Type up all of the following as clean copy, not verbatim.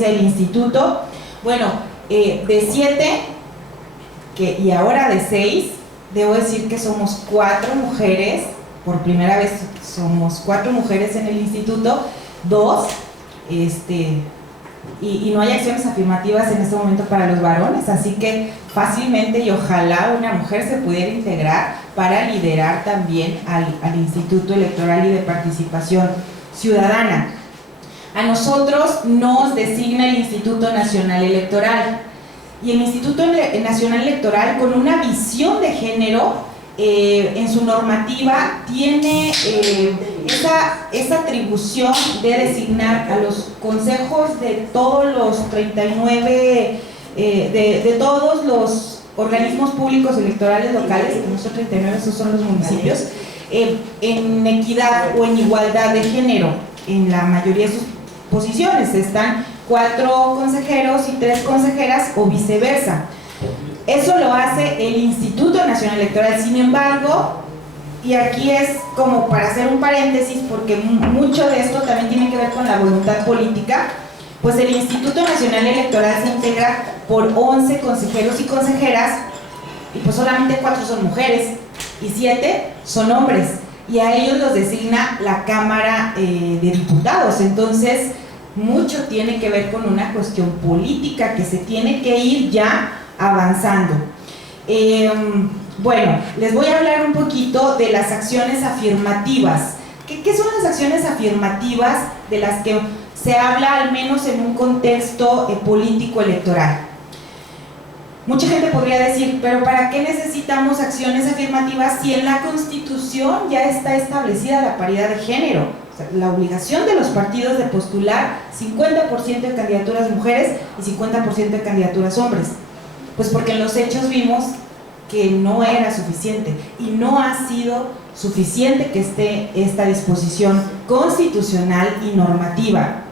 transparencia del instituto. Bueno, de 7 y ahora de 6, debo decir que somos 4 mujeres, por primera vez somos 4 mujeres en el instituto, 2, y no hay acciones afirmativas en este momento para los varones, así que fácilmente y ojalá una mujer se pudiera integrar para liderar también al Instituto Electoral y de Participación Ciudadana. A nosotros nos designa el Instituto Nacional Electoral, y el Instituto Nacional Electoral, con una visión de género en su normativa, tiene esa atribución de designar a los consejos de todos los 39, de todos los organismos públicos electorales locales, que no son 39, esos son los municipios, en equidad o en igualdad de género. En la mayoría de sus posiciones están 4 consejeros y 3 consejeras o viceversa. Eso lo hace el Instituto Nacional Electoral. Sin embargo, y aquí es como para hacer un paréntesis, porque mucho de esto también tiene que ver con la voluntad política, pues el Instituto Nacional Electoral se integra por 11 consejeros y consejeras, y pues solamente 4 son mujeres y 7 son hombres, y a ellos los designa la Cámara de Diputados. Entonces, mucho tiene que ver con una cuestión política que se tiene que ir ya avanzando. Bueno, les voy a hablar un poquito de las acciones afirmativas. ¿Qué son las acciones afirmativas de las que se habla, al menos en un contexto político electoral? Mucha gente podría decir, pero ¿para qué necesitamos acciones afirmativas si en la Constitución ya está establecida la paridad de género? O sea, la obligación de los partidos de postular 50% de candidaturas mujeres y 50% de candidaturas hombres. Pues porque en los hechos vimos que no era suficiente, y no ha sido suficiente que esté esta disposición constitucional y normativa.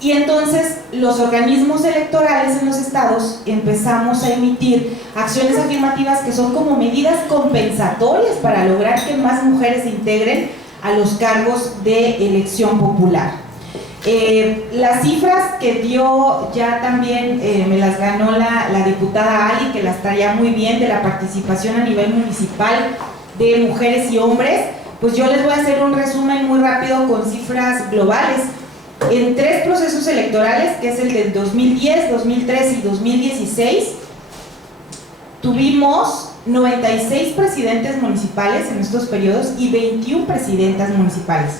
Y entonces los organismos electorales en los estados empezamos a emitir acciones afirmativas que son como medidas compensatorias para lograr que más mujeres se integren a los cargos de elección popular. Las cifras que dio ya también me las ganó la diputada Ali, que las traía muy bien, de la participación a nivel municipal de mujeres y hombres. Pues yo les voy a hacer un resumen muy rápido con cifras globales. En 3 procesos electorales, que es el del 2010, 2013 y 2016, tuvimos 96 presidentes municipales en estos periodos y 21 presidentas municipales.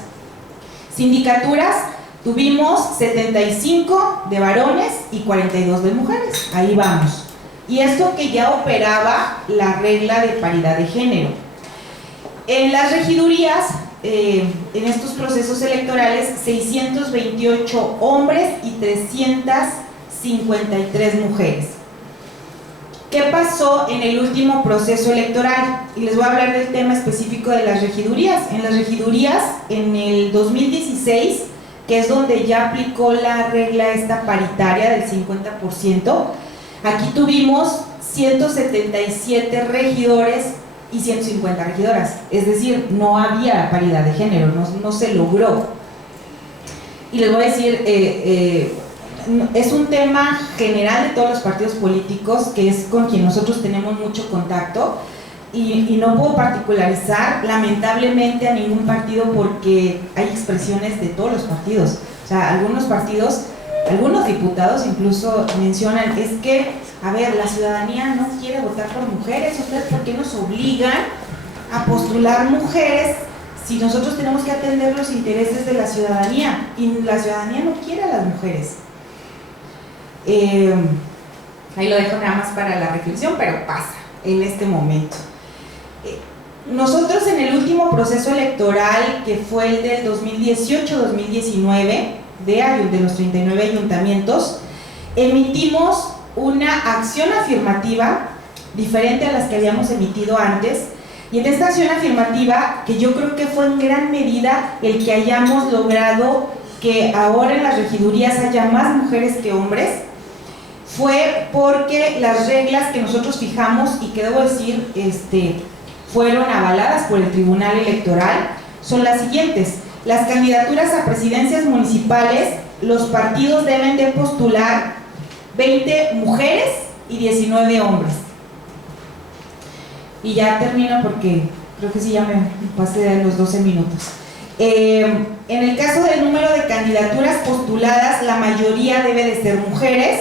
Sindicaturas, tuvimos 75 de varones y 42 de mujeres, ahí vamos. Y esto que ya operaba la regla de paridad de género. En las regidurías, en estos procesos electorales, 628 hombres y 353 mujeres. ¿Qué pasó en el último proceso electoral? Y les voy a hablar del tema específico de las regidurías. En las regidurías, en el 2016, que es donde ya aplicó la regla esta paritaria del 50%, aquí tuvimos 177 regidores y 150 regidoras, es decir, no había paridad de género, no se logró. Y les voy a decir, es un tema general de todos los partidos políticos, que es con quien nosotros tenemos mucho contacto, y no puedo particularizar lamentablemente a ningún partido, porque hay expresiones de todos los partidos. O sea, algunos partidos, algunos diputados incluso mencionan, es que, a ver, la ciudadanía no quiere votar por mujeres, ¿ustedes por qué nos obligan a postular mujeres si nosotros tenemos que atender los intereses de la ciudadanía? Y la ciudadanía no quiere a las mujeres. Ahí lo dejo nada más para la reflexión, pero pasa en este momento. Nosotros en el último proceso electoral, que fue el del 2018-2019, de los 39 ayuntamientos, emitimos una acción afirmativa diferente a las que habíamos emitido antes, y en esta acción afirmativa, que yo creo que fue en gran medida el que hayamos logrado que ahora en las regidurías haya más mujeres que hombres, fue porque las reglas que nosotros fijamos, y que debo decir, fueron avaladas por el Tribunal Electoral, son las siguientes. Las candidaturas a presidencias municipales los partidos deben de postular 20 mujeres y 19 hombres. Y ya termino porque creo que sí ya me pasé de los 12 minutos. En el caso del número de candidaturas postuladas, la mayoría debe de ser mujeres.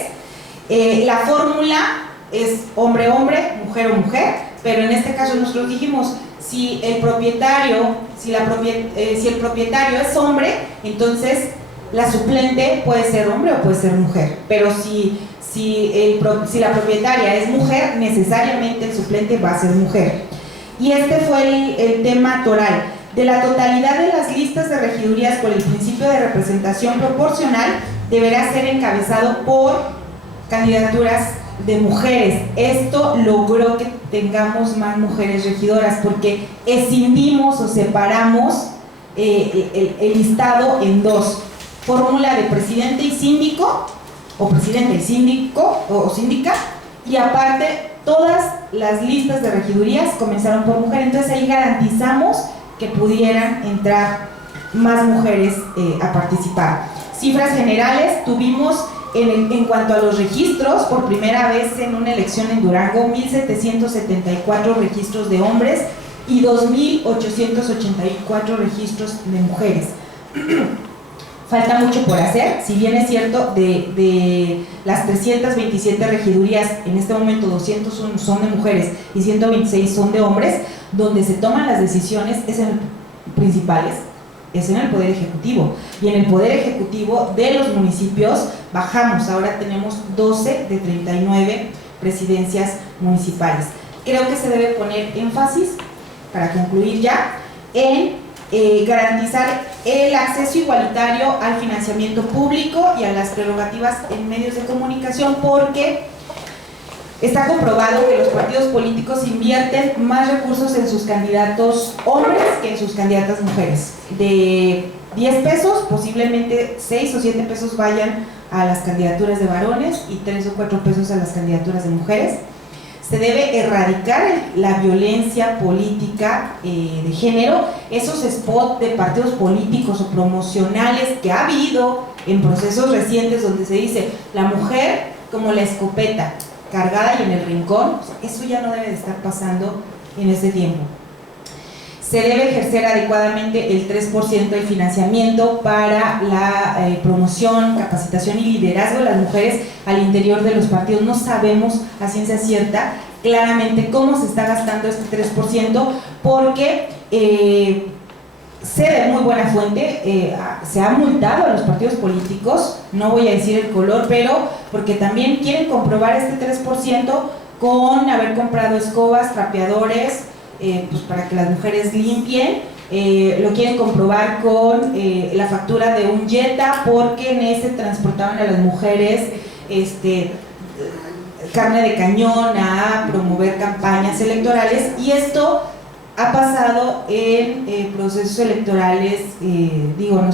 La fórmula es hombre-hombre, mujer o mujer, pero en este caso nosotros dijimos, si el propietario es hombre, entonces la suplente puede ser hombre o puede ser mujer, pero si la propietaria es mujer, necesariamente el suplente va a ser mujer. Y este fue el tema toral. De la totalidad de las listas de regidurías por el principio de representación proporcional, deberá ser encabezado por candidaturas de mujeres. Esto logró que tengamos más mujeres regidoras porque escindimos o separamos el listado en dos: fórmula de presidente y síndico, o presidente y síndico o síndica, y aparte todas las listas de regidurías comenzaron por mujer. Entonces ahí garantizamos que pudieran entrar más mujeres a participar. Cifras generales: tuvimos en cuanto a los registros, por primera vez en una elección en Durango, 1,774 registros de hombres y 2,884 registros de mujeres. Falta mucho por hacer, si bien es cierto, de las 327 regidurías, en este momento 201 son de mujeres y 126 son de hombres. Donde se toman las decisiones principales es en el Poder Ejecutivo, y en el Poder Ejecutivo de los municipios bajamos, ahora tenemos 12 de 39 presidencias municipales. Creo que se debe poner énfasis, para concluir ya, en garantizar el acceso igualitario al financiamiento público y a las prerrogativas en medios de comunicación, porque está comprobado que los partidos políticos invierten más recursos en sus candidatos hombres que en sus candidatas mujeres. De 10 pesos, posiblemente 6 o 7 pesos vayan a las candidaturas de varones y 3 o 4 pesos a las candidaturas de mujeres. Se debe erradicar la violencia política de género, esos spots de partidos políticos o promocionales que ha habido en procesos recientes donde se dice la mujer como la escopeta, cargada y en el rincón. Eso ya no debe de estar pasando en este tiempo. Se debe ejercer adecuadamente el 3% del financiamiento para la promoción, capacitación y liderazgo de las mujeres al interior de los partidos. No sabemos a ciencia cierta claramente cómo se está gastando este 3%, porque sé de muy buena fuente, se ha multado a los partidos políticos, no voy a decir el color, pero porque también quieren comprobar este 3% con haber comprado escobas, trapeadores, pues para que las mujeres limpien. Lo quieren comprobar con la factura de un Jetta, porque en ese transportaban a las mujeres carne de cañón a promover campañas electorales, y esto ha pasado en procesos electorales, no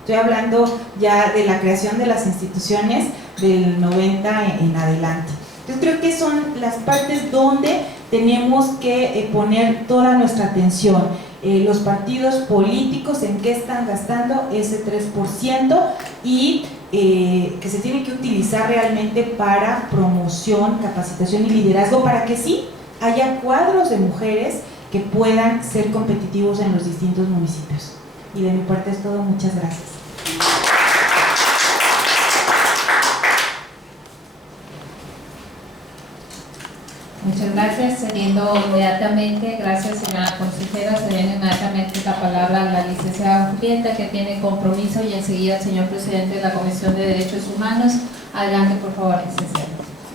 estoy hablando ya de la creación de las instituciones del 90 en adelante. Entonces creo que son las partes donde tenemos que poner toda nuestra atención. Los partidos políticos, en qué están gastando ese 3%, y que se tiene que utilizar realmente para promoción, capacitación y liderazgo, para que sí haya cuadros de mujeres que puedan ser competitivos en los distintos municipios. Y de mi parte es todo, muchas gracias. Muchas gracias. Cediendo inmediatamente, gracias señora consejera, cediendo inmediatamente la palabra a la licenciada Julieta, que tiene compromiso, y enseguida el señor presidente de la Comisión de Derechos Humanos. Adelante, por favor, licenciada.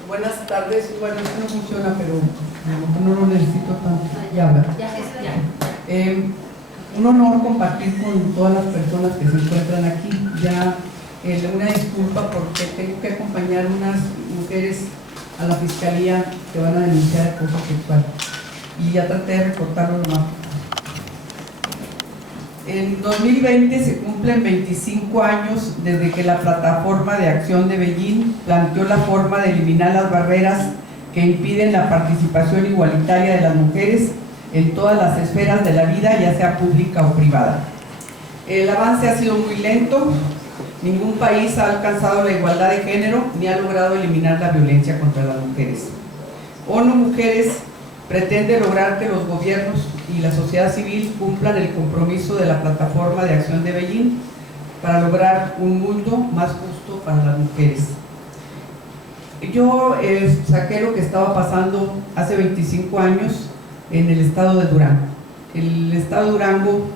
Buenas tardes. Bueno, esto no funciona, pero no lo necesito tanto. Ya habla. Un honor compartir con todas las personas que se encuentran aquí. Ya una disculpa porque tengo que acompañar unas mujeres a la fiscalía que van a denunciar acoso sexual, y ya traté de recortarlo lo más. En 2020 se cumplen 25 años desde que la Plataforma de Acción de Beijing planteó la forma de eliminar las barreras que impiden la participación igualitaria de las mujeres en todas las esferas de la vida, ya sea pública o privada. El avance ha sido muy lento, Ningún país ha alcanzado la igualdad de género ni ha logrado eliminar la violencia contra las mujeres. ONU Mujeres pretende lograr que los gobiernos y la sociedad civil cumplan el compromiso de la Plataforma de Acción de Beijing para lograr un mundo más justo para las mujeres. Yo saqué lo que estaba pasando hace 25 años en el estado de Durango. El estado de Durango,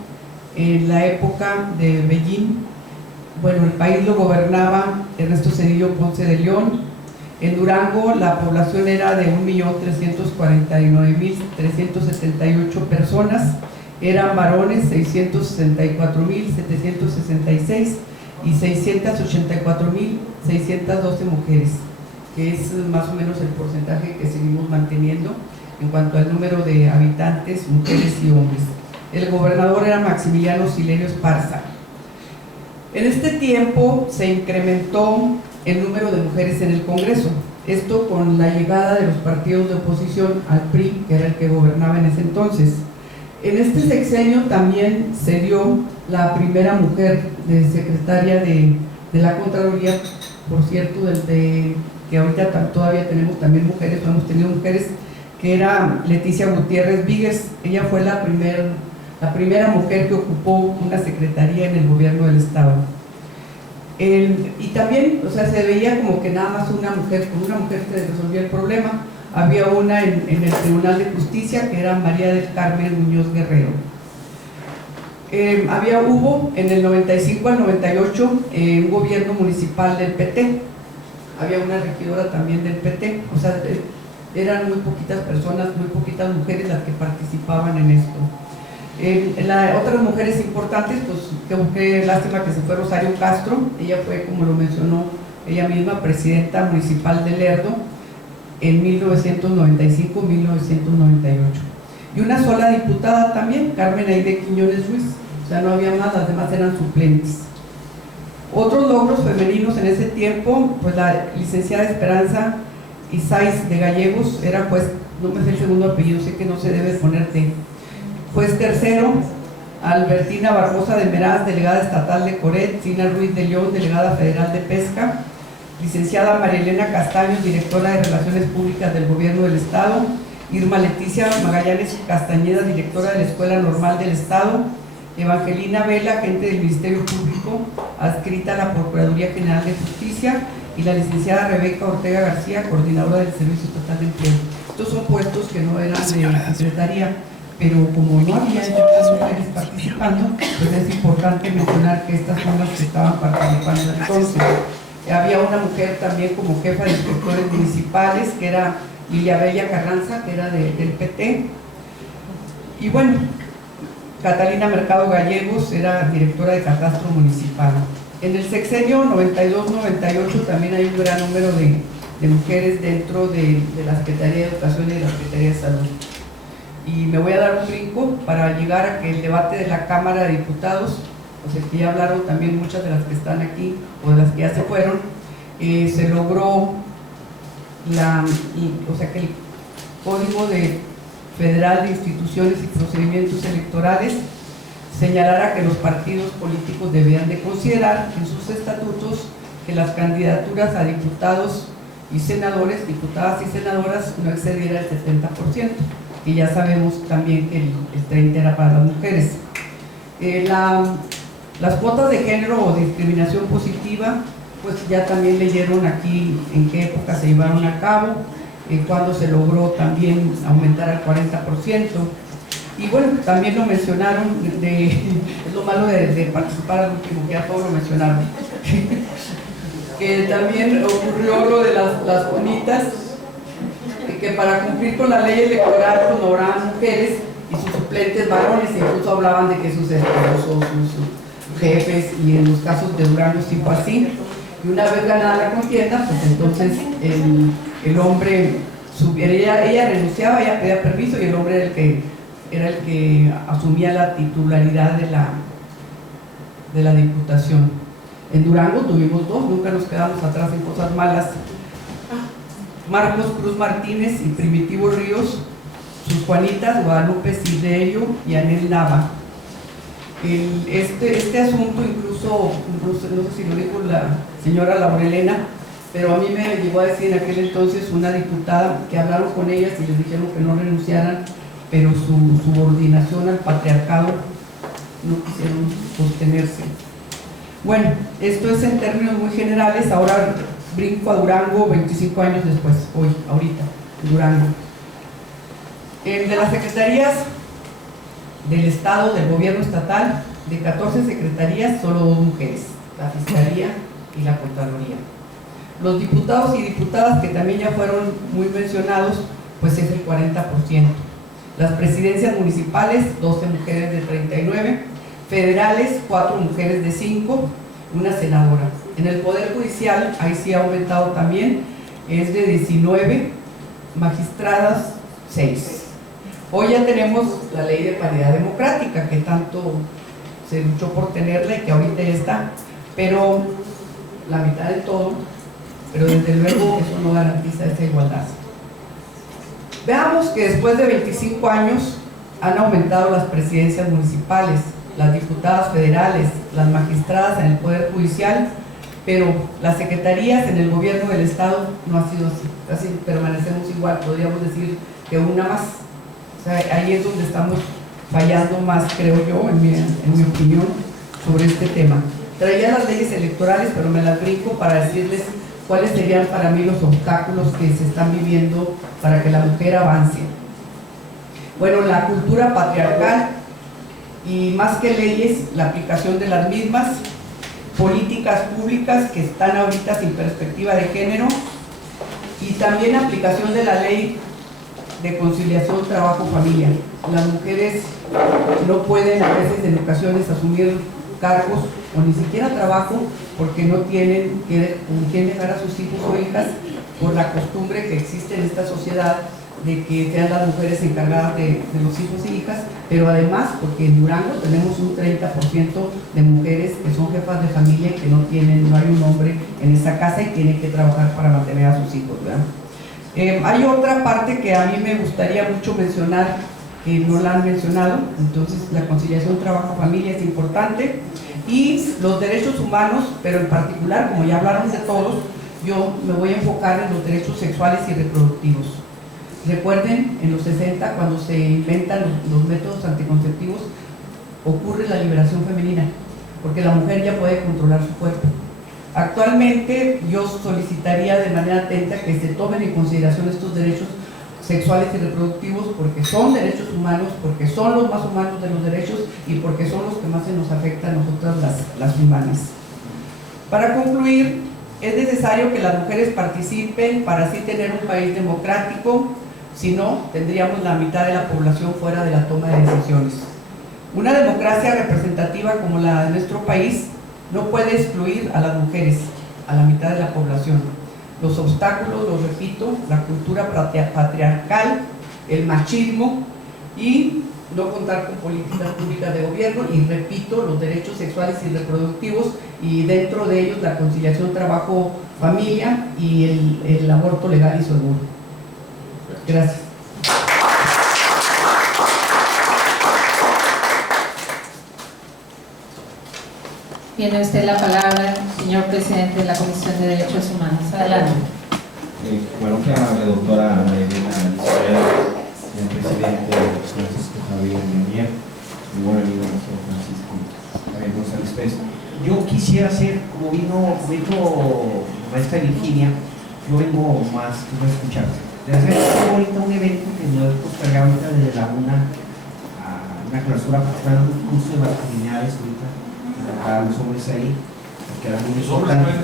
en la época de Beijing, bueno, el país lo gobernaba Ernesto Zedillo Ponce de León. En Durango la población era de 1.349.378 personas, eran varones 664.766 y 684.612 mujeres, que es más o menos el porcentaje que seguimos manteniendo en cuanto al número de habitantes, mujeres y hombres. El gobernador era Maximiliano Silerio Esparza. En este tiempo se incrementó el número de mujeres en el Congreso, esto con la llegada de los partidos de oposición al PRI, que era el que gobernaba en ese entonces. En este sexenio también se dio la primera mujer de secretaria de la Contraloría, por cierto, desde que ahorita todavía tenemos también mujeres, hemos tenido mujeres, que era Leticia Gutiérrez Víguez. Ella fue la primera mujer que ocupó una secretaría en el gobierno del estado. Y también, o sea, se veía como que nada más una mujer, con una mujer se resolvía el problema. Había una en el Tribunal de Justicia, que era María del Carmen Muñoz Guerrero. Hubo en el 95 al 98 un gobierno municipal del PT. Había una regidora también del PT, o sea, eran muy poquitas personas, muy poquitas mujeres las que participaban en esto. Otras mujeres importantes, pues qué lástima que se fue Rosario Castro. Ella fue, como lo mencionó ella misma, presidenta municipal de Lerdo en 1995-1998. Y una sola diputada también, Carmen Aide Quiñones Ruiz, o sea, no había más, las demás eran suplentes. Otros logros femeninos en ese tiempo, pues la licenciada Esperanza Isais de Gallegos era juez, no me sé el segundo apellido, sé que no se debe ponerte. Juez tercero, Albertina Barbosa de Meraz, delegada estatal de Coret, Sina Ruiz de León, delegada federal de Pesca, licenciada María Elena Castaños, directora de Relaciones Públicas del Gobierno del Estado, Irma Leticia Magallanes Castañeda, directora de la Escuela Normal del Estado, Evangelina Vela, agente del Ministerio Público, adscrita a la Procuraduría General de Justicia, y la licenciada Rebeca Ortega García, coordinadora del Servicio Estatal de Empleo. Estos son puestos que no eran de secretaría, pero como no había mujeres participando, pues es importante mencionar que estas son las que estaban participando entonces. Había una mujer también como jefa de inspectores municipales, que era Lilia Bella Carranza, que era del PT. Y bueno, Catalina Mercado Gallegos era directora de Catastro Municipal. En el sexenio 92-98 también hay un gran número de mujeres dentro de la Secretaría de Educación y de la Secretaría de Salud. Y me voy a dar un brinco para llegar a que el debate de la Cámara de Diputados, o sea, que ya hablaron también muchas de las que están aquí o de las que ya se fueron, se logró o sea, que el Código Federal de Instituciones y Procedimientos Electorales señalara que los partidos políticos debían de considerar en sus estatutos que las candidaturas a diputados y senadores, diputadas y senadoras, no excediera el 70%. Y ya sabemos también que el 30% era para las mujeres. Las cuotas de género o discriminación positiva, pues ya también leyeron aquí en qué época se llevaron a cabo, cuando se logró también aumentar al 40%. Y bueno, también lo mencionaron, es lo malo de participar al último, que ya todos lo mencionaron. Que también ocurrió lo de las bonitas, que para cumplir con la ley electoral pues, nombraban mujeres y sus suplentes varones, incluso hablaban de que sus esposos, sus jefes, y en los casos de Durango tipo así. Y una vez ganada la contienda, pues entonces el hombre, ella renunciaba, ella pedía permiso y el hombre era el que asumía la titularidad de la diputación. En Durango tuvimos dos, nunca nos quedamos atrás en cosas malas. Marcos Cruz Martínez y Primitivo Ríos, sus Juanitas, Guadalupe Silverio y Anel Nava. Este asunto incluso incluso, no sé si lo dijo la señora Laurelena, pero a mí me llegó a decir en aquel entonces una diputada que hablaron con ellas y les dijeron que no renunciaran, pero su subordinación al patriarcado no quisieron sostenerse. Bueno, esto es en términos muy generales. Ahora brinco a Durango 25 años después, hoy, ahorita, en Durango. De las secretarías del Estado, del gobierno estatal, de 14 secretarías, solo 2 mujeres, la Fiscalía y la Contraloría. Los diputados y diputadas, que también ya fueron muy mencionados, pues es el 40%. Las presidencias municipales, 12 mujeres de 39, federales, 4 mujeres de 5, una senadora. En el Poder Judicial, ahí sí ha aumentado también, es de 19, magistradas, 6. Hoy ya tenemos la ley de paridad democrática, que tanto se luchó por tenerla y que ahorita ya está, pero la mitad de todo, pero desde luego eso no garantiza esa igualdad. Veamos que después de 25 años han aumentado las presidencias municipales, las diputadas federales, las magistradas en el Poder Judicial, pero las secretarías en el gobierno del Estado no ha sido así, casi permanecemos igual, podríamos decir que una más. O sea, ahí es donde estamos fallando más, creo yo, en mi opinión, sobre este tema. Traía las leyes electorales, pero me las brinco para decirles cuáles serían para mí los obstáculos que se están viviendo para que la mujer avance. Bueno, la cultura patriarcal y más que leyes, la aplicación de las mismas, políticas públicas que están ahorita sin perspectiva de género y también aplicación de la ley de conciliación trabajo-familia. Las mujeres no pueden a veces en ocasiones asumir cargos o ni siquiera trabajo porque no tienen con quién dejar a sus hijos o hijas por la costumbre que existe en esta sociedad de que sean las mujeres encargadas de los hijos e hijas, pero además porque en Durango tenemos un 30% de mujeres que son jefas de familia y que no hay un hombre en esa casa y tienen que trabajar para mantener a sus hijos, ¿verdad? Hay otra parte que a mí me gustaría mucho mencionar, que no la han mencionado, entonces la conciliación trabajo-familia es importante, y los derechos humanos, pero en particular, como ya hablaron de todos, yo me voy a enfocar en los derechos sexuales y reproductivos. Recuerden, en los 60, cuando se inventan los métodos anticonceptivos, ocurre la liberación femenina, porque la mujer ya puede controlar su cuerpo. Actualmente yo solicitaría de manera atenta que se tomen en consideración estos derechos sexuales y reproductivos porque son derechos humanos, porque son los más humanos de los derechos y porque son los que más se nos afectan a nosotras las humanas. Para concluir, es necesario que las mujeres participen para así tener un país democrático, si no, tendríamos la mitad de la población fuera de la toma de decisiones. Una democracia representativa como la de nuestro país no puede excluir a las mujeres, a la mitad de la población. Los obstáculos, los repito, la cultura patriarcal, el machismo y no contar con políticas públicas de gobierno y, repito, los derechos sexuales y reproductivos y dentro de ellos la conciliación trabajo-familia y el aborto legal y seguro. Gracias. Tiene usted la palabra, señor presidente de la Comisión de Derechos Humanos. Adelante. Bueno, que la doctora Elena Lisbeth, señor presidente Francisco Javier Mier, mi buen amigo nuestro Francisco Javier González Pérez. Yo quisiera hacer, como vino maestra Virginia, yo vengo más que a escuchar. Desde hace ahorita un evento que no he postergado ahorita desde la una a una clausura para un curso de masculinidades ahorita. A los hombres ahí, que era muy importante.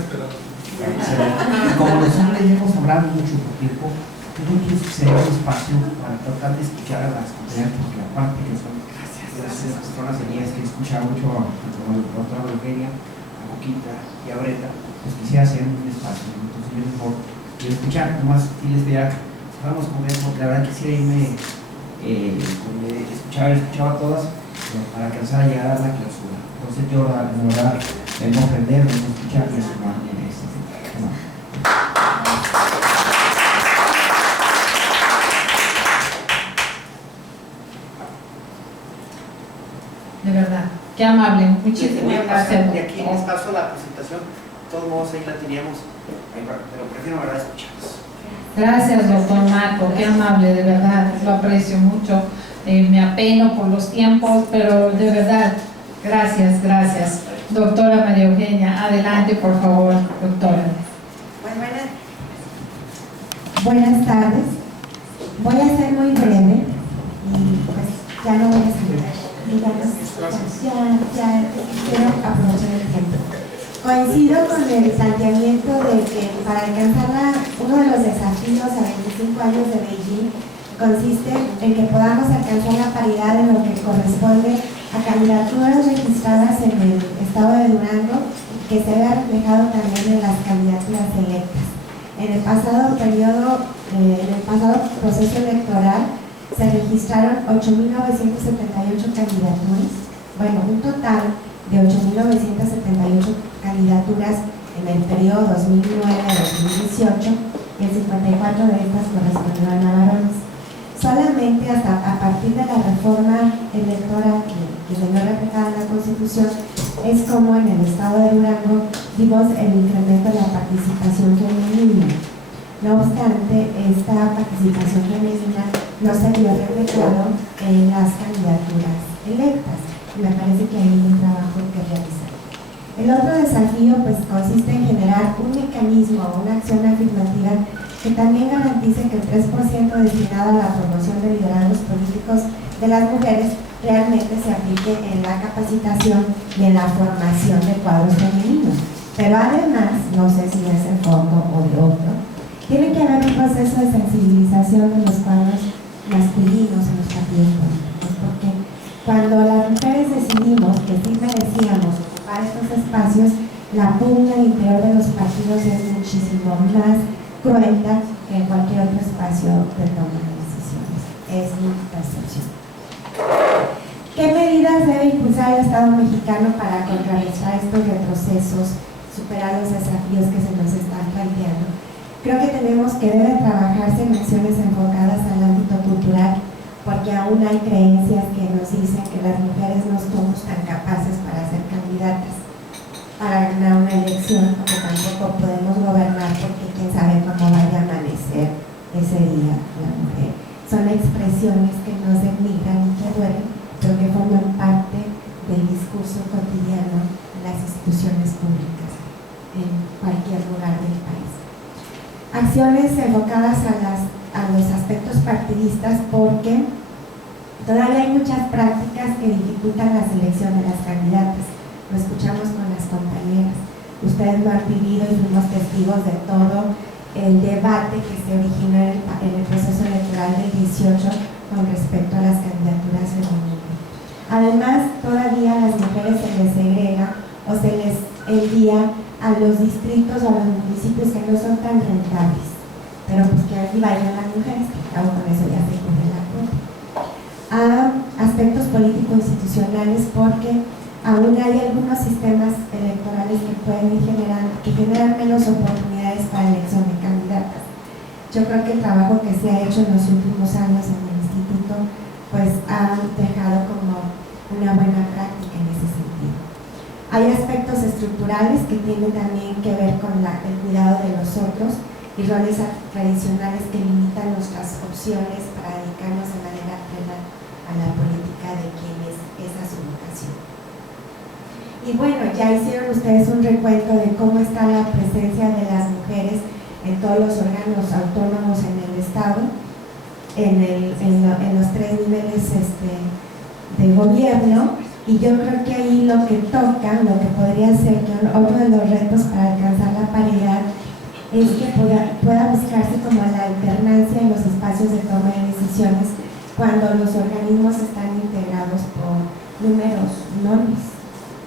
Como los hombres ya hemos hablado mucho por tiempo, yo quiero que se dé un espacio para tratar de escuchar a las compañeras, porque aparte que son las personas en ellas que he escuchado mucho a la doctora Eugenia, a Boquita y a Breta, pues quisiera hacer un espacio. Entonces yo mejor quiero escuchar, nomás si les diría, vamos con eso, porque la verdad quisiera irme, escuchaba a todas, para alcanzar a llegar a la clausura. Entonces yo la verdad vengo a aprender, vengo a escuchar y a sumar en este tema. De verdad, Qué amable, muchísimas gracias. De aquí les paso la presentación, de todos modos ahí la teníamos, pero prefiero, ¿verdad?, escucharlos. Gracias, doctor Marco, qué amable, de verdad, lo aprecio mucho. Me apeno por los tiempos, pero de verdad, gracias, gracias. Doctora María Eugenia, adelante, por favor, doctora. Buenas tardes. Voy a ser muy breve y pues ya no voy a saludar. Ya quiero aprovechar el tiempo. Coincido con el planteamiento de que para alcanzar uno de los desafíos a 25 años de Beijing consiste en que podamos alcanzar la paridad en lo que corresponde a candidaturas registradas en el estado de Durango, que se vea reflejado también en las candidaturas electas. En el pasado proceso electoral se registraron 8.978 candidaturas, bueno, un total de 8.978 candidaturas en el periodo 2009-2018, y el 54 de estas correspondieron a varones. Solamente a partir de la reforma electoral que se vio reflejada en la Constitución es como en el estado de Durango vimos el incremento de la participación femenina. No obstante, esta participación femenina no se vio reflejado en las candidaturas electas. Me parece que hay un trabajo que realizar. El otro desafío pues consiste en generar un mecanismo o una acción afirmativa que también garantice que el 3% destinado a la promoción de liderazgos políticos de las mujeres realmente se aplique en la capacitación y en la formación de cuadros femeninos. Pero además, no sé si de ese fondo o de otro, tiene que haber un proceso de sensibilización de los cuadros masculinos en los partidos políticos, porque cuando las mujeres decidimos que sí merecíamos ocupar estos espacios, la pugna al interior de los partidos es muchísimo más cruenta que en cualquier otro espacio de toma de decisiones. Es mi percepción. ¿Qué medidas debe impulsar el Estado mexicano para contrarrestar estos retrocesos, superar los desafíos que se nos están planteando? Creo que debe trabajarse en acciones enfocadas al ámbito cultural, porque aún hay creencias que nos dicen que las mujeres no somos tan capaces para ser candidatas, para ganar una elección, o que tampoco podemos gobernar porque quién sabe cómo vaya a amanecer ese día la mujer. Son expresiones que nos denigran y que duelen, pero que forman parte del discurso cotidiano en las instituciones públicas, en cualquier lugar del país. Acciones enfocadas a los aspectos partidistas, porque todavía hay muchas prácticas que dificultan la selección de las candidatas. Lo escuchamos con las compañeras. Ustedes lo han vivido y fuimos testigos de todo el debate que se originó en el proceso electoral del 18 con respecto a las candidaturas femeninas. Además, todavía a las mujeres se les segrega o se les envía a los distritos o a los municipios que no son tan rentables, pero pues que aquí vayan las mujeres, que con eso ya se cubre la cuota. A aspectos político-institucionales, porque aún hay algunos sistemas electorales que generan menos oportunidades para elección de candidatas. Yo creo que el trabajo que se ha hecho en los últimos años en el instituto pues ha dejado como una buena práctica en ese sentido. Hay aspectos estructurales que tienen también que ver con el cuidado de los otros y roles tradicionales que limitan nuestras opciones para dedicarnos de manera plena a la política de quienes esa es su vocación. Y bueno, ya hicieron ustedes un recuento de cómo está la presencia de las mujeres en todos los órganos autónomos en el Estado, en los 3 niveles de gobierno. Y yo creo que ahí lo que podría ser que otro de los retos para alcanzar la paridad es que pueda buscarse como la alternancia en los espacios de toma de decisiones cuando los organismos están integrados por números nones,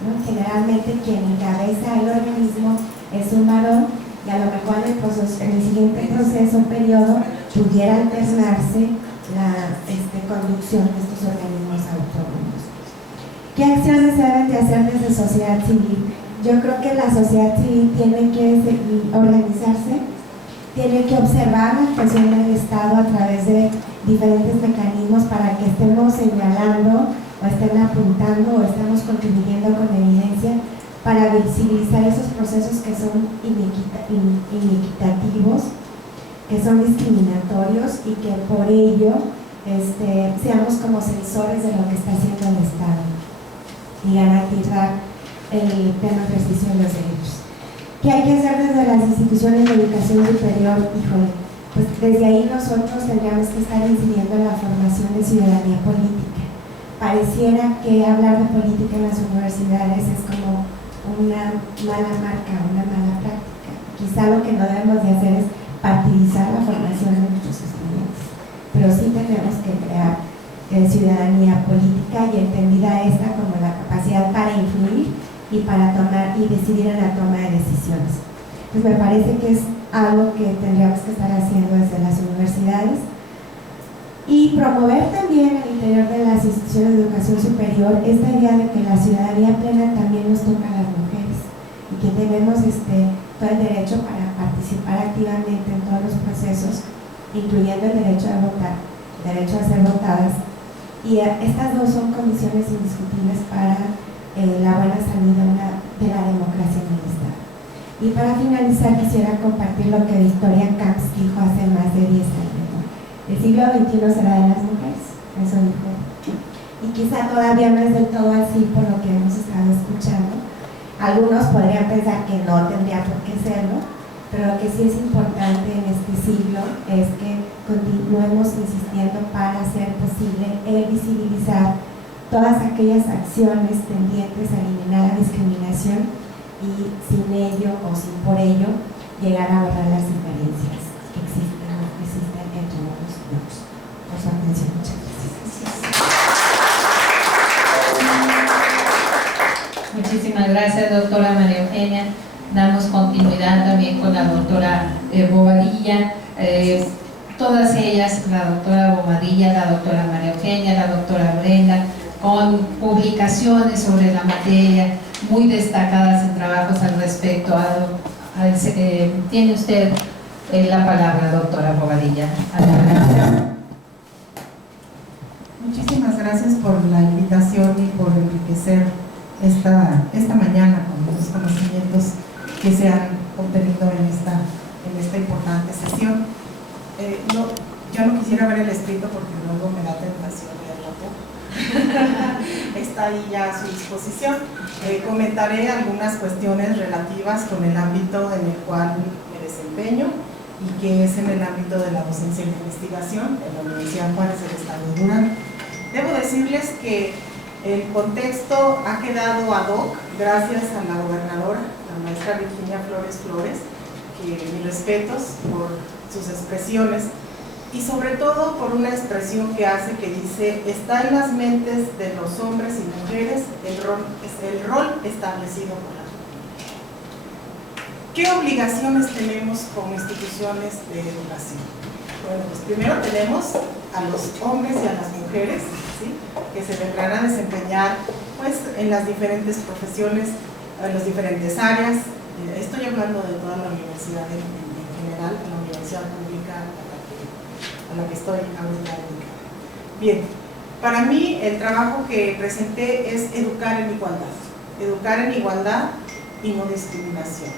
¿no? Generalmente quien encabeza el organismo es un varón y a lo mejor en el siguiente periodo pudiera alternarse la conducción de estos organismos autónomos. ¿Qué acciones se deben de hacer desde sociedad civil? Yo creo que la sociedad civil tiene que organizarse, tiene que observar la actuación del Estado a través de diferentes mecanismos para que estemos señalando o estén apuntando o estamos contribuyendo con evidencia para visibilizar esos procesos que son inequitativos, que son discriminatorios y que por ello seamos como sensores de lo que está haciendo el Estado y garantizar el pleno ejercicio de los derechos. ¿Qué hay que hacer desde las instituciones de educación superior? Híjole, pues desde ahí nosotros tendríamos que estar incidiendo en la formación de ciudadanía política. Pareciera que hablar de política en las universidades es como una mala marca, una mala práctica. Quizá lo que no debemos de hacer es partidizar la formación de nuestros estudiantes, pero sí tenemos que crear ciudadanía política y entendida esta como la capacidad para influir y para tomar y decidir en la toma de decisiones. Pues me parece que es algo que tendríamos que estar haciendo desde las universidades y promover también al interior de las instituciones de educación superior esta idea de que la ciudadanía plena también nos toca a las mujeres y que tenemos todo el derecho para participar activamente en todos los procesos, incluyendo el derecho a votar, el derecho a ser votadas, y estas dos son condiciones indiscutibles para la buena salida de la democracia en el Estado. Y para finalizar quisiera compartir lo que Victoria Camps dijo hace más de 10 años. El siglo XXI será de las mujeres, eso dijo. Y quizá todavía no es del todo así por lo que hemos estado escuchando. Algunos podrían pensar que no tendría por qué serlo, pero lo que sí es importante en este siglo es que continuemos insistiendo para hacer posible el visibilizar todas aquellas acciones tendientes a eliminar la discriminación y sin ello o sin por ello llegar a borrar las diferencias que existen entre los grupos. Por su atención, muchas gracias. Muchísimas gracias, doctora María Eugenia. Damos continuidad también con la doctora Bobadilla. Todas ellas, la doctora Bobadilla, la doctora María Eugenia, la doctora Brenda, con publicaciones sobre la materia, muy destacadas en trabajos al respecto. Tiene usted la palabra, doctora Bobadilla. Muchísimas gracias por la invitación y por enriquecer esta mañana con los conocimientos que se han obtenido en esta importante sesión. Yo no quisiera ver el escrito porque luego me da tentación leerlo. Está ahí ya a su disposición. Comentaré algunas cuestiones relativas con el ámbito en el cual me desempeño y que es en el ámbito de la docencia y la investigación en la Universidad Juárez del Estado de Durango. Debo decirles que el contexto ha quedado ad hoc gracias a la gobernadora, la maestra Virginia Flores Flores, que mis respetos por sus expresiones y sobre todo por una expresión que hace que dice: está en las mentes de los hombres y mujeres el rol establecido por la mujer. ¿Qué obligaciones tenemos como instituciones de educación? Bueno, pues primero tenemos a los hombres y a las mujeres, ¿sí?, que se vendrán a desempeñar pues en las diferentes profesiones, en las diferentes áreas. Estoy hablando de toda la universidad en general, la universidad pública a la que estoy ahorita dedicada. Bien, para mí el trabajo que presenté es educar en igualdad y no discriminación.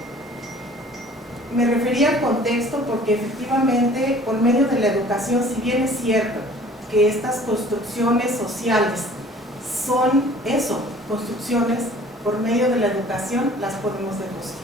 Me refería al contexto porque efectivamente por medio de la educación, si bien es cierto que estas construcciones sociales son eso, construcciones, por medio de la educación las podemos desconstruir.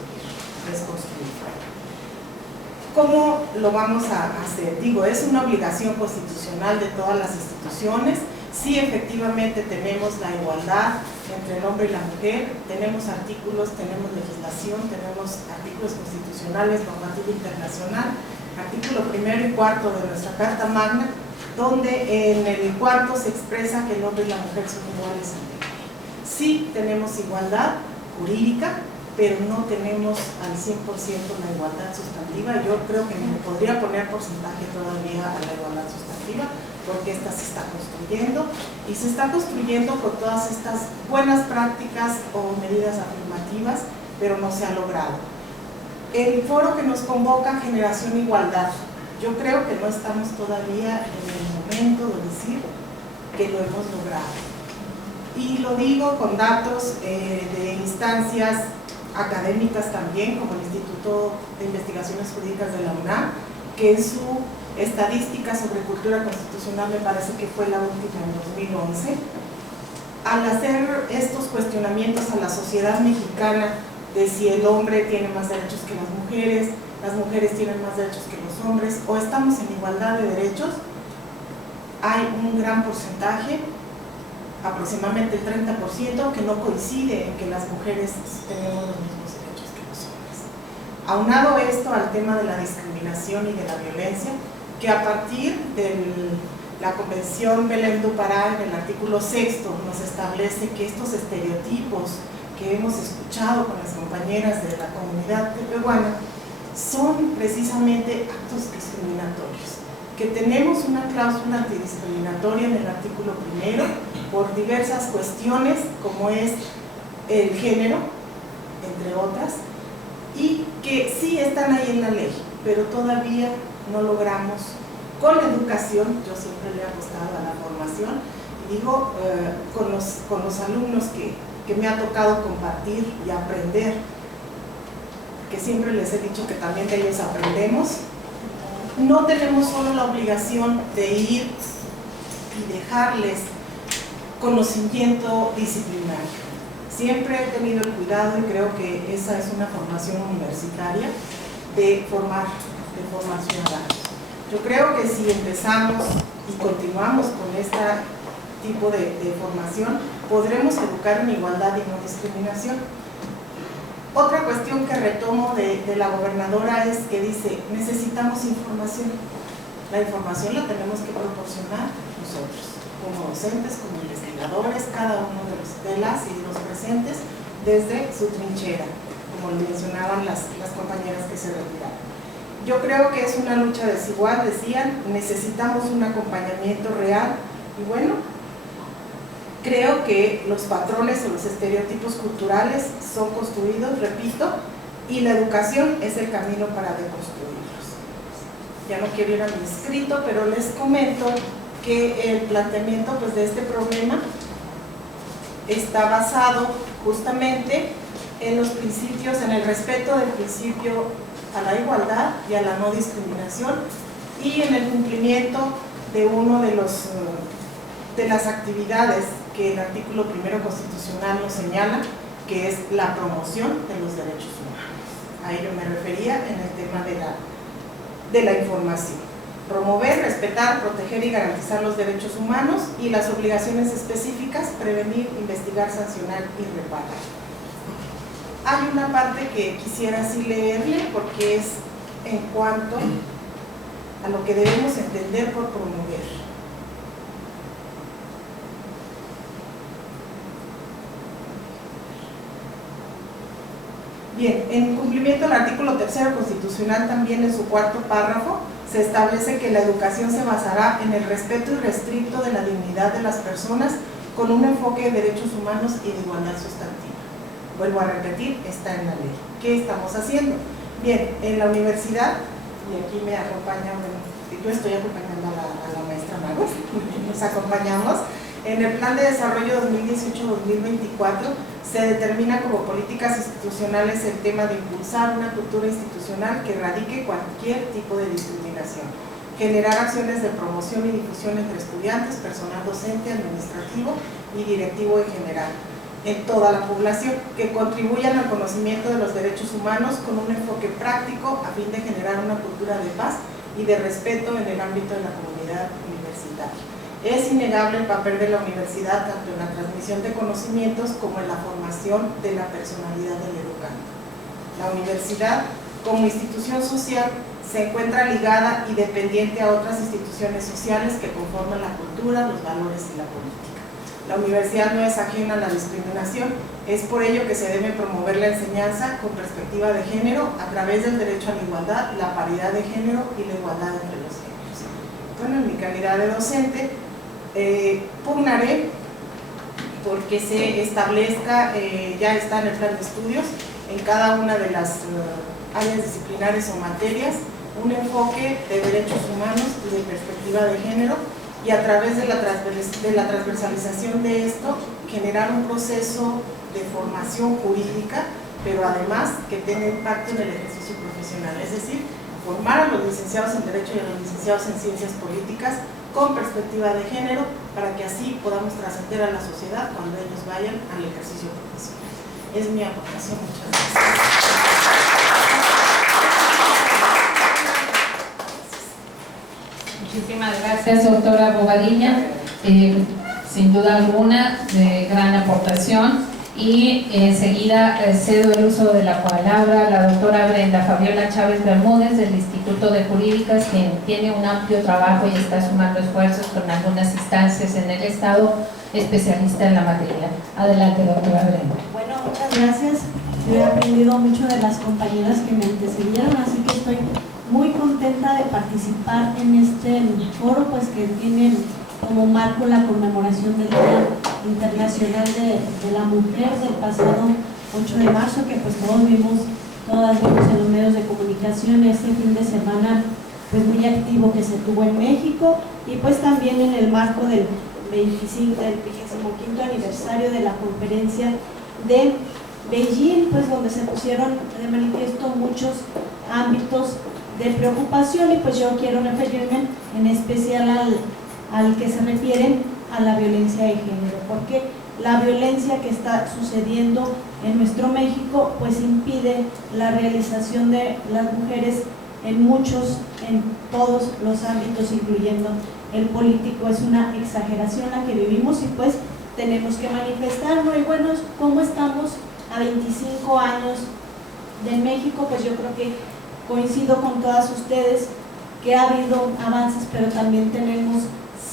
¿Cómo lo vamos a hacer? Digo, es una obligación constitucional de todas las instituciones. Sí, efectivamente tenemos la igualdad entre el hombre y la mujer, tenemos artículos, tenemos legislación, tenemos artículos constitucionales, normativa internacional, artículo 1 y 4 de nuestra Carta Magna, donde en el cuarto se expresa que el hombre y la mujer son iguales ante la ley. Sí tenemos igualdad jurídica, pero no tenemos al 100% la igualdad sustantiva. Yo creo que me podría poner porcentaje todavía a la igualdad sustantiva, porque esta se está construyendo, y se está construyendo con todas estas buenas prácticas o medidas afirmativas, pero no se ha logrado. El foro que nos convoca, Generación Igualdad, yo creo que no estamos todavía en el momento de decir que lo hemos logrado. Y lo digo con datos de instancias académicas también, como el Instituto de Investigaciones Jurídicas de la UNAM, que en su estadística sobre cultura constitucional, me parece que fue la última en 2011, al hacer estos cuestionamientos a la sociedad mexicana de si el hombre tiene más derechos que las mujeres tienen más derechos que los hombres, o estamos en igualdad de derechos, hay un gran porcentaje, aproximadamente el 30%, que no coincide en que las mujeres tenemos los mismos derechos que los hombres. Aunado esto al tema de la discriminación y de la violencia, que a partir de la Convención Belém do Pará, en el artículo 6, nos establece que estos estereotipos que hemos escuchado con las compañeras de la comunidad peruana son precisamente actos discriminatorios, que tenemos una cláusula antidiscriminatoria en el artículo 1 por diversas cuestiones, como es el género, entre otras, y que sí están ahí en la ley, pero todavía no logramos, con la educación, yo siempre le he apostado a la formación, digo, con los alumnos que me ha tocado compartir y aprender, que siempre les he dicho que también de ellos aprendemos, no tenemos solo la obligación de ir y dejarles conocimiento disciplinario. Siempre he tenido el cuidado, y creo que esa es una formación universitaria, de formar ciudadanos. Yo creo que si empezamos y continuamos con este tipo de formación, podremos educar en igualdad y no discriminación. Otra cuestión que retomo de la gobernadora es que dice, necesitamos información. La información la tenemos que proporcionar nosotros, como docentes, como investigadores, cada uno de las y los presentes, desde su trinchera, como lo mencionaban las compañeras que se retiraron. Yo creo que es una lucha desigual, decían, necesitamos un acompañamiento real, y bueno, creo que los patrones o los estereotipos culturales son construidos, repito, y la educación es el camino para deconstruirlos. Ya no quiero ir a mi escrito, pero les comento que el planteamiento de este problema está basado justamente en los principios, en el respeto del principio a la igualdad y a la no discriminación, y en el cumplimiento de uno de las actividades que el artículo 1 constitucional nos señala, que es la promoción de los derechos humanos. A ello me refería en el tema de la información. Promover, respetar, proteger y garantizar los derechos humanos y las obligaciones específicas, prevenir, investigar, sancionar y reparar. Hay una parte que quisiera así leerle, porque es en cuanto a lo que debemos entender por promover. Bien, en cumplimiento del artículo 3 constitucional, también en su 4º párrafo, se establece que la educación se basará en el respeto irrestricto de la dignidad de las personas, con un enfoque de derechos humanos y de igualdad sustantiva. Vuelvo a repetir, está en la ley. ¿Qué estamos haciendo? Bien, en la universidad, y aquí me acompaña, yo estoy acompañando a la maestra Magos, nos acompañamos. En el Plan de Desarrollo 2018-2024 se determina como políticas institucionales el tema de impulsar una cultura institucional que erradique cualquier tipo de discriminación, generar acciones de promoción y difusión entre estudiantes, personal docente, administrativo y directivo en general, en toda la población, que contribuyan al conocimiento de los derechos humanos con un enfoque práctico a fin de generar una cultura de paz y de respeto en el ámbito de la comunidad universitaria. Es innegable el papel de la universidad tanto en la transmisión de conocimientos como en la formación de la personalidad del educando. La universidad, como institución social, se encuentra ligada y dependiente a otras instituciones sociales que conforman la cultura, los valores y la política. La universidad no es ajena a la discriminación, es por ello que se debe promover la enseñanza con perspectiva de género a través del derecho a la igualdad, la paridad de género y la igualdad entre los géneros. Bueno, en mi calidad de docente, pugnaré porque se establezca, ya está en el plan de estudios, en cada una de las áreas disciplinares o materias, un enfoque de derechos humanos y de perspectiva de género, y a través de la transversalización de esto, generar un proceso de formación jurídica, pero además que tenga impacto en el ejercicio profesional, es decir, formar a los licenciados en Derecho y a los licenciados en Ciencias Políticas con perspectiva de género, para que así podamos trascender a la sociedad cuando ellos vayan al ejercicio profesional. Es mi aportación, muchas gracias. Muchísimas gracias, doctora Bobadilla. Sin duda alguna, gran aportación. Y enseguida cedo el uso de la palabra a la doctora Brenda Fabiola Chávez Bermúdez del Instituto de Jurídicas, quien tiene un amplio trabajo y está sumando esfuerzos con algunas instancias en el Estado, especialista en la materia. Adelante, doctora Brenda. Bueno, muchas gracias. Yo he aprendido mucho de las compañeras que me antecedieron, así que estoy muy contenta de participar en este foro, pues que tiene como marco la conmemoración del Día Internacional de la Mujer del pasado 8 de marzo, que pues todas vimos en los medios de comunicación este fin de semana pues muy activo que se tuvo en México, y pues también en el marco del 25 aniversario de la conferencia de Beijing, pues donde se pusieron de manifiesto muchos ámbitos de preocupación, y pues yo quiero referirme en especial al que se refiere a la violencia de género, porque la violencia que está sucediendo en nuestro México pues impide la realización de las mujeres en todos los ámbitos, incluyendo el político. Es una exageración la que vivimos y pues tenemos que manifestarlo. Y bueno, ¿cómo estamos a 25 años de México? Pues yo creo que coincido con todas ustedes que ha habido avances, pero también tenemos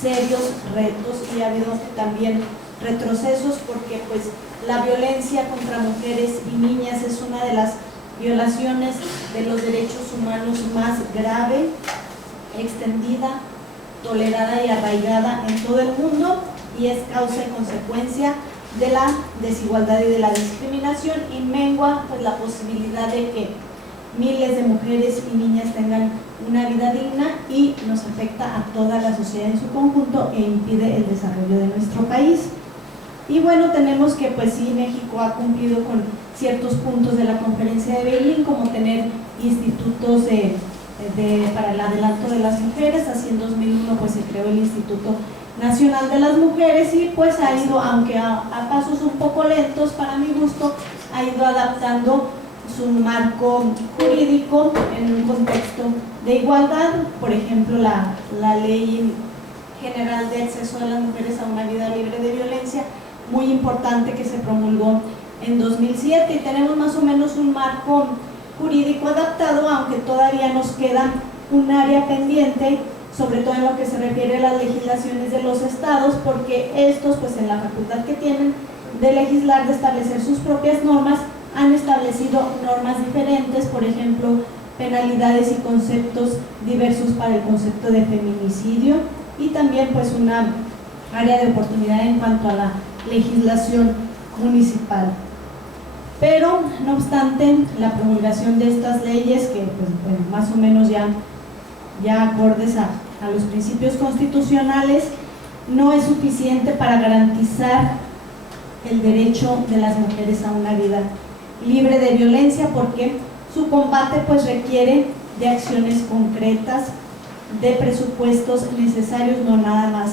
serios retos y ha habido también retrocesos, porque pues la violencia contra mujeres y niñas es una de las violaciones de los derechos humanos más grave, extendida, tolerada y arraigada en todo el mundo, y es causa y consecuencia de la desigualdad y de la discriminación, y mengua pues la posibilidad de que miles de mujeres y niñas tengan una vida digna, y nos afecta a toda la sociedad en su conjunto e impide el desarrollo de nuestro país. Y bueno, tenemos que pues sí, México ha cumplido con ciertos puntos de la conferencia de Beijing, como tener institutos para el adelanto de las mujeres. Así en 2001 pues se creó el Instituto Nacional de las Mujeres, y pues ha ido, aunque a pasos un poco lentos para mi gusto, ha ido adaptando su marco jurídico en un contexto de igualdad. Por ejemplo, la Ley General de Acceso de las Mujeres a una Vida Libre de Violencia, muy importante, que se promulgó en 2007, y tenemos más o menos un marco jurídico adaptado, aunque todavía nos queda un área pendiente, sobre todo en lo que se refiere a las legislaciones de los estados, porque estos pues en la facultad que tienen de legislar, de establecer sus propias normas, han establecido normas diferentes, por ejemplo, penalidades y conceptos diversos para el concepto de feminicidio, y también pues una área de oportunidad en cuanto a la legislación municipal. Pero no obstante, la promulgación de estas leyes, que pues, bueno, más o menos ya acordes a los principios constitucionales, no es suficiente para garantizar el derecho de las mujeres a una vida libre de violencia, porque su combate pues requiere de acciones concretas, de presupuestos necesarios, no nada más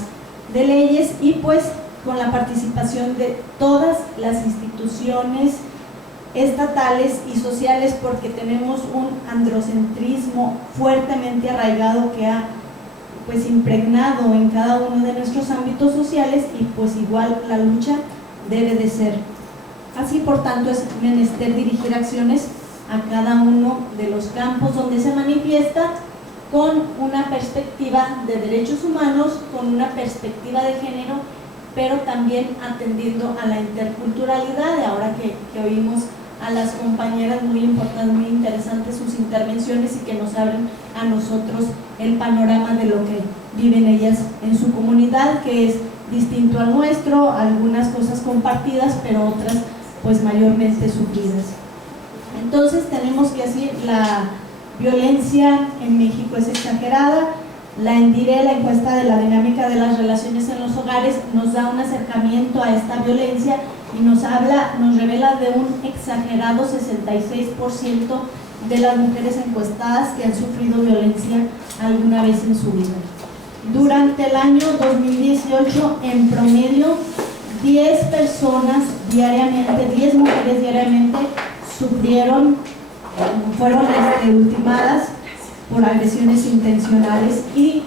de leyes, y pues con la participación de todas las instituciones estatales y sociales, porque tenemos un androcentrismo fuertemente arraigado que ha pues impregnado en cada uno de nuestros ámbitos sociales, y pues igual la lucha debe de ser así. Por tanto, es menester dirigir acciones a cada uno de los campos donde se manifiesta, con una perspectiva de derechos humanos, con una perspectiva de género, pero también atendiendo a la interculturalidad. Y ahora que oímos a las compañeras, muy importantes, muy interesantes sus intervenciones, y que nos abren a nosotros el panorama de lo que viven ellas en su comunidad, que es distinto al nuestro, algunas cosas compartidas, pero otras pues mayormente sufridas. Entonces tenemos que decir, la violencia en México es exagerada, La ENDIRE, la encuesta de la dinámica de las relaciones en los hogares, nos da un acercamiento a esta violencia y nos revela de un exagerado 66% de las mujeres encuestadas que han sufrido violencia alguna vez en su vida. Durante el año 2018, en promedio, 10 personas diariamente, 10 mujeres diariamente fueron ultimadas por agresiones intencionales y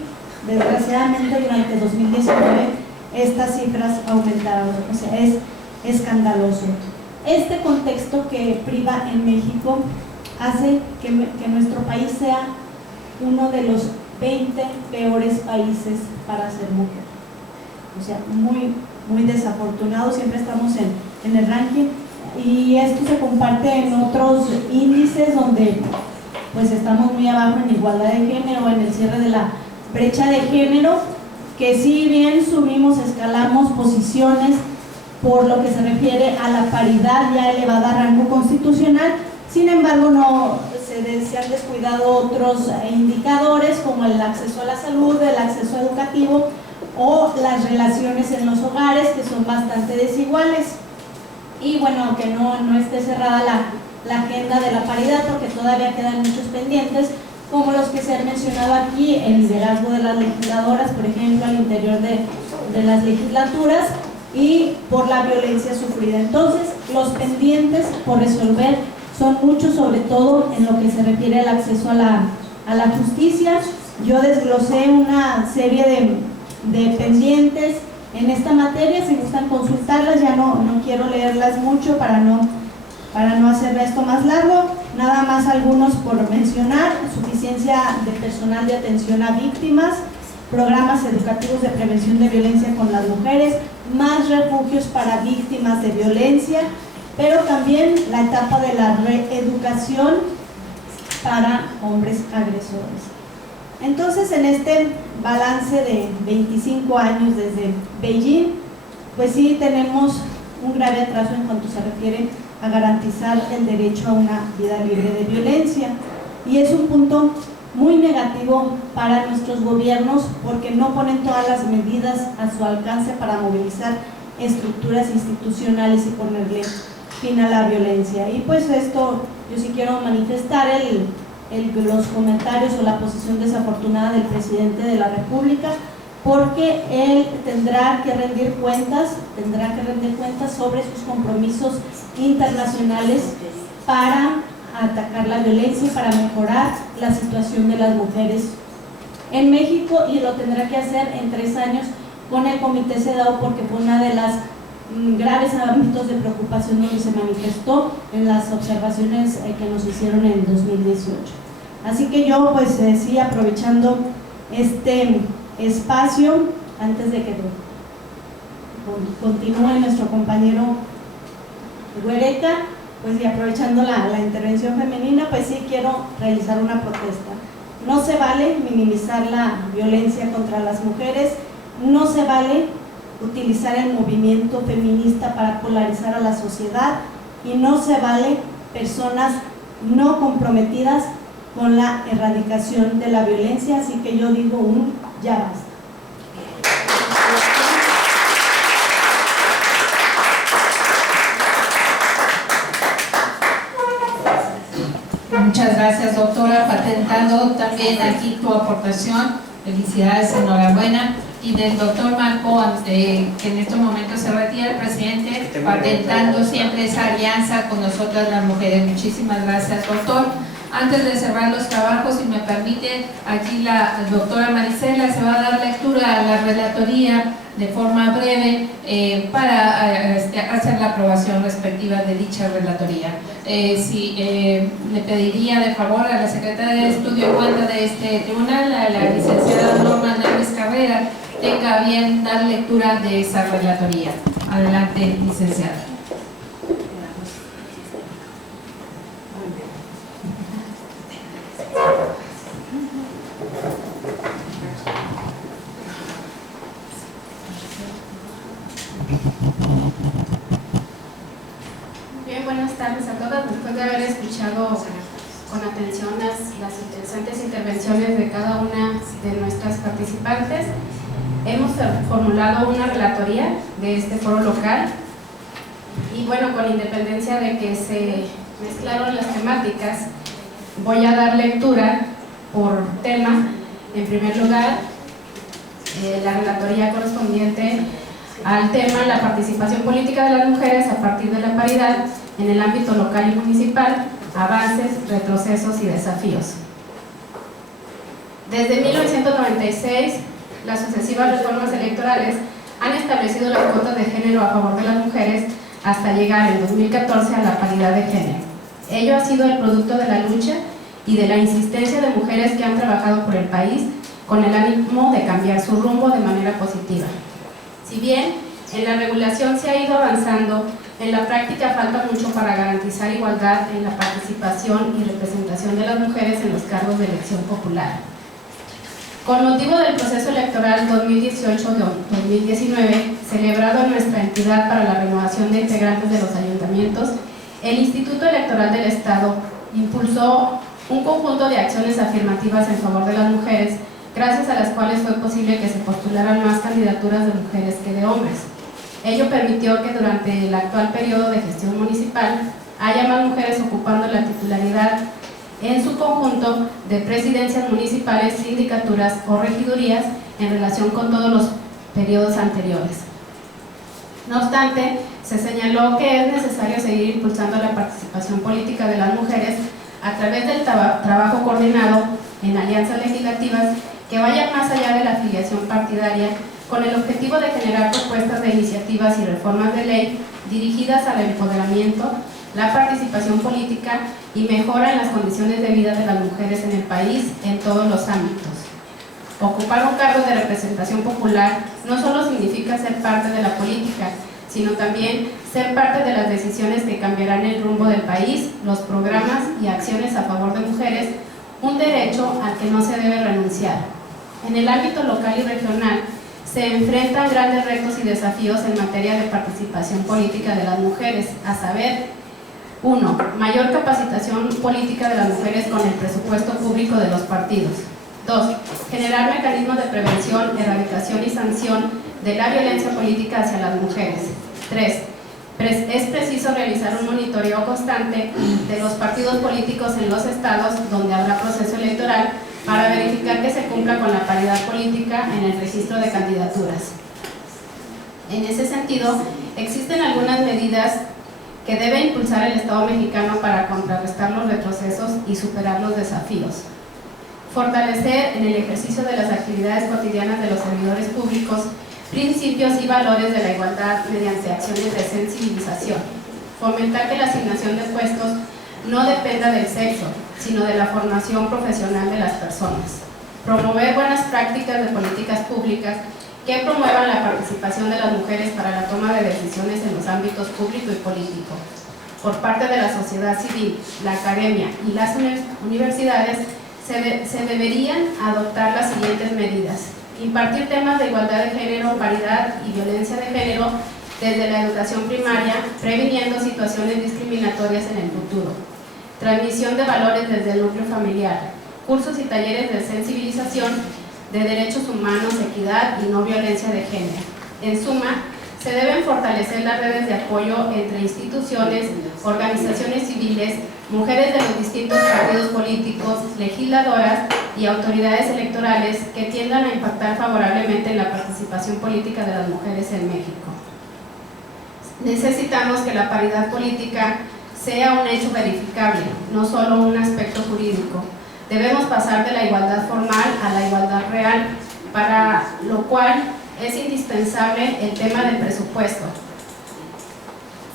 desgraciadamente durante 2019 estas cifras aumentaron, o sea, es escandaloso. Este contexto que priva en México hace que nuestro país sea uno de los 20 peores países para ser mujer. O sea, muy desafortunado, siempre estamos en el ranking, y esto se comparte en otros índices donde pues estamos muy abajo en igualdad de género, en el cierre de la brecha de género, que si bien escalamos posiciones por lo que se refiere a la paridad ya elevada a rango constitucional, sin embargo se han descuidado otros indicadores como el acceso a la salud, el acceso educativo o las relaciones en los hogares, que son bastante desiguales. Y bueno, aunque no esté cerrada la agenda de la paridad, porque todavía quedan muchos pendientes, como los que se han mencionado aquí, el liderazgo de las legisladoras, por ejemplo, al interior de las legislaturas, y por la violencia sufrida. Entonces, los pendientes por resolver son muchos, sobre todo en lo que se refiere al acceso a la justicia. Yo desglosé una serie de pendientes en esta materia, si gustan consultarlas, ya no quiero leerlas mucho para no hacer esto más largo, nada más algunos por mencionar: suficiencia de personal de atención a víctimas, programas educativos de prevención de violencia con las mujeres, más refugios para víctimas de violencia, pero también la etapa de la reeducación para hombres agresores. Entonces, en este balance de 25 años desde Beijing, pues sí tenemos un grave atraso en cuanto se refiere a garantizar el derecho a una vida libre de violencia, y es un punto muy negativo para nuestros gobiernos porque no ponen todas las medidas a su alcance para movilizar estructuras institucionales y ponerle fin a la violencia. Y pues esto, yo sí quiero manifestar los comentarios o la posición desafortunada del presidente de la República, porque él tendrá que rendir cuentas sobre sus compromisos internacionales para atacar la violencia y para mejorar la situación de las mujeres en México, y lo tendrá que hacer en 3 años con el Comité CEDAW, porque fue una de las graves ámbitos de preocupación donde se manifestó en las observaciones que nos hicieron en 2018. Así que yo pues sí, aprovechando este espacio, antes de que continúe nuestro compañero Huereca, pues y aprovechando la intervención femenina, pues sí quiero realizar una protesta. No se vale minimizar la violencia contra las mujeres, no se vale utilizar el movimiento feminista para polarizar a la sociedad, y no se vale personas no comprometidas con la erradicación de la violencia. Así que yo digo ya basta. Muchas gracias, doctora, patentando también aquí tu aportación. Felicidades, enhorabuena. Y del doctor Marco, que en estos momentos se retira, el presidente, patentando siempre esa alianza con nosotras las mujeres. Muchísimas gracias, doctor. Antes de cerrar los trabajos, si me permite, aquí la doctora Marisela se va a dar lectura a la relatoría de forma breve para hacer la aprobación respectiva de dicha relatoría. Le pediría de favor a la secretaria de Estudio y Cuenta de este tribunal, a la licenciada Norma Neves Carrera, tenga bien dar lectura de esa relatoría. Adelante, licenciada. Bien, buenas tardes a todas. Después de haber escuchado con atención las interesantes intervenciones de cada una de nuestras nuestras participantes. Hemos formulado una relatoría de este foro local y bueno, con independencia de que se mezclaron las temáticas, voy a dar lectura por tema. En primer lugar, la relatoría correspondiente al tema la participación política de las mujeres a partir de la paridad en el ámbito local y municipal, avances, retrocesos y desafíos. Desde 1996, las sucesivas reformas electorales han establecido las cuotas de género a favor de las mujeres hasta llegar en 2014 a la paridad de género. Ello ha sido el producto de la lucha y de la insistencia de mujeres que han trabajado por el país con el ánimo de cambiar su rumbo de manera positiva. Si bien en la regulación se ha ido avanzando, en la práctica falta mucho para garantizar igualdad en la participación y representación de las mujeres en los cargos de elección popular. Con motivo del proceso electoral 2018-2019, celebrado en nuestra entidad para la renovación de integrantes de los ayuntamientos, el Instituto Electoral del Estado impulsó un conjunto de acciones afirmativas en favor de las mujeres, gracias a las cuales fue posible que se postularan más candidaturas de mujeres que de hombres. Ello permitió que durante el actual periodo de gestión municipal haya más mujeres ocupando la titularidad en su conjunto de presidencias municipales, sindicaturas o regidurías en relación con todos los periodos anteriores. No obstante, se señaló que es necesario seguir impulsando la participación política de las mujeres a través del trabajo coordinado en alianzas legislativas que vayan más allá de la afiliación partidaria, con el objetivo de generar propuestas de iniciativas y reformas de ley dirigidas al empoderamiento, la participación política y mejora en las condiciones de vida de las mujeres en el país en todos los ámbitos. Ocupar un cargo de representación popular no solo significa ser parte de la política, sino también ser parte de las decisiones que cambiarán el rumbo del país, los programas y acciones a favor de mujeres, un derecho al que no se debe renunciar. En el ámbito local y regional se enfrentan grandes retos y desafíos en materia de participación política de las mujeres, a saber: 1. Mayor capacitación política de las mujeres con el presupuesto público de los partidos. 2. Generar mecanismos de prevención, erradicación y sanción de la violencia política hacia las mujeres. 3. Es preciso realizar un monitoreo constante de los partidos políticos en los estados donde habrá proceso electoral para verificar que se cumpla con la paridad política en el registro de candidaturas. En ese sentido, existen algunas medidas que debe impulsar el Estado mexicano para contrarrestar los retrocesos y superar los desafíos. Fortalecer en el ejercicio de las actividades cotidianas de los servidores públicos principios y valores de la igualdad mediante acciones de sensibilización. Fomentar que la asignación de puestos no dependa del sexo, sino de la formación profesional de las personas. Promover buenas prácticas de políticas públicas que promuevan la participación de las mujeres para la toma de decisiones en los ámbitos público y político. Por parte de la sociedad civil, la academia y las universidades se deberían adoptar las siguientes medidas: impartir temas de igualdad de género, paridad y violencia de género desde la educación primaria, previniendo situaciones discriminatorias en el futuro. Transmisión de valores desde el núcleo familiar, cursos y talleres de sensibilización de derechos humanos, equidad y no violencia de género. En suma, se deben fortalecer las redes de apoyo entre instituciones, organizaciones civiles, mujeres de los distintos partidos políticos, legisladoras y autoridades electorales que tiendan a impactar favorablemente en la participación política de las mujeres en México. Necesitamos que la paridad política sea un hecho verificable, no solo un aspecto jurídico. Debemos pasar de la igualdad formal a la igualdad real, para lo cual es indispensable el tema del presupuesto.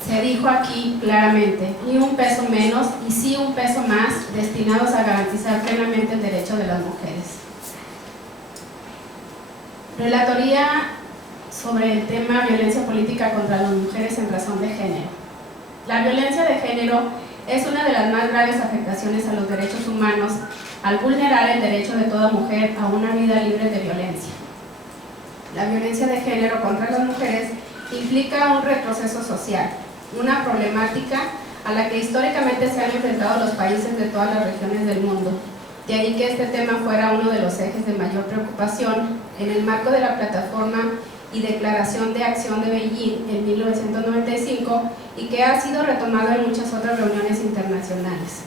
Se dijo aquí claramente, ni un peso menos y sí un peso más destinados a garantizar plenamente el derecho de las mujeres. Relatoría sobre el tema violencia política contra las mujeres en razón de género. La violencia de género es una de las más graves afectaciones a los derechos humanos al vulnerar el derecho de toda mujer a una vida libre de violencia. La violencia de género contra las mujeres implica un retroceso social, una problemática a la que históricamente se han enfrentado los países de todas las regiones del mundo, De ahí que este tema fuera uno de los ejes de mayor preocupación en el marco de la Plataforma y Declaración de Acción de Beijing en 1995 y que ha sido retomado en muchas otras reuniones internacionales.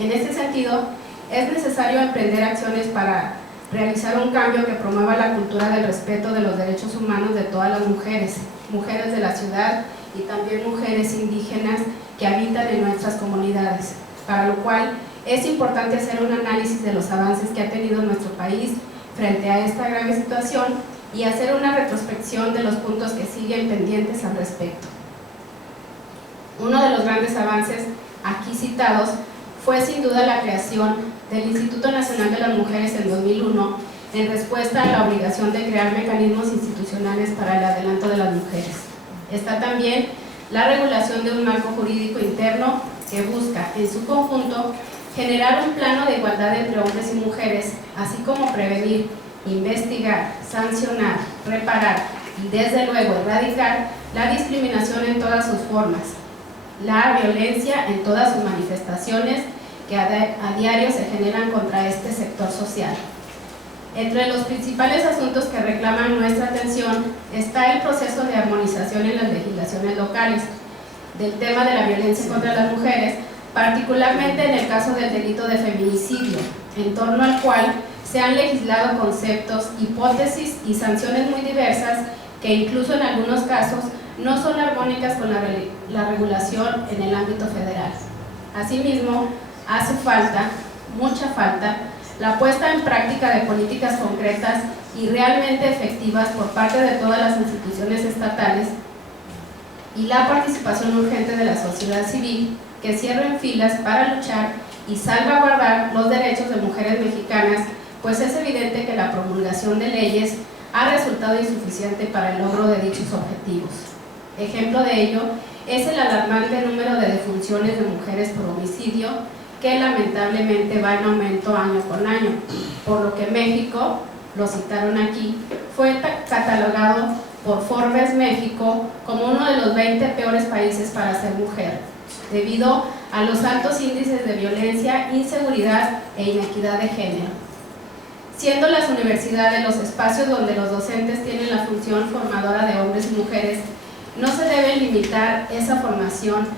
En este sentido, es necesario emprender acciones para realizar un cambio que promueva la cultura del respeto de los derechos humanos de todas las mujeres, mujeres de la ciudad y también mujeres indígenas que habitan en nuestras comunidades, para lo cual es importante hacer un análisis de los avances que ha tenido nuestro país frente a esta grave situación y hacer una retrospección de los puntos que siguen pendientes al respecto. Uno de los grandes avances aquí citados fue sin duda la creación del Instituto Nacional de las Mujeres en 2001 en respuesta a la obligación de crear mecanismos institucionales para el adelanto de las mujeres. Está también la regulación de un marco jurídico interno que busca, en su conjunto, generar un plano de igualdad entre hombres y mujeres, así como prevenir, investigar, sancionar, reparar y desde luego erradicar la discriminación en todas sus formas, la violencia en todas sus manifestaciones que a diario se generan contra este sector social. Entre los principales asuntos que reclaman nuestra atención está el proceso de armonización en las legislaciones locales del tema de la violencia contra las mujeres, particularmente en el caso del delito de feminicidio, en torno al cual se han legislado conceptos, hipótesis y sanciones muy diversas que incluso en algunos casos no son armónicas con la regulación en el ámbito federal. Asimismo, hace falta, mucha falta, la puesta en práctica de políticas concretas y realmente efectivas por parte de todas las instituciones estatales y la participación urgente de la sociedad civil que cierren filas para luchar y salvaguardar los derechos de mujeres mexicanas, pues es evidente que la promulgación de leyes ha resultado insuficiente para el logro de dichos objetivos. Ejemplo de ello es el alarmante número de defunciones de mujeres por homicidio, que lamentablemente va en aumento año con año, por lo que México, lo citaron aquí, fue catalogado por Forbes México como uno de los 20 peores países para ser mujer, debido a los altos índices de violencia, inseguridad e inequidad de género. Siendo las universidades los espacios donde los docentes tienen la función formadora de hombres y mujeres, no se debe limitar esa formación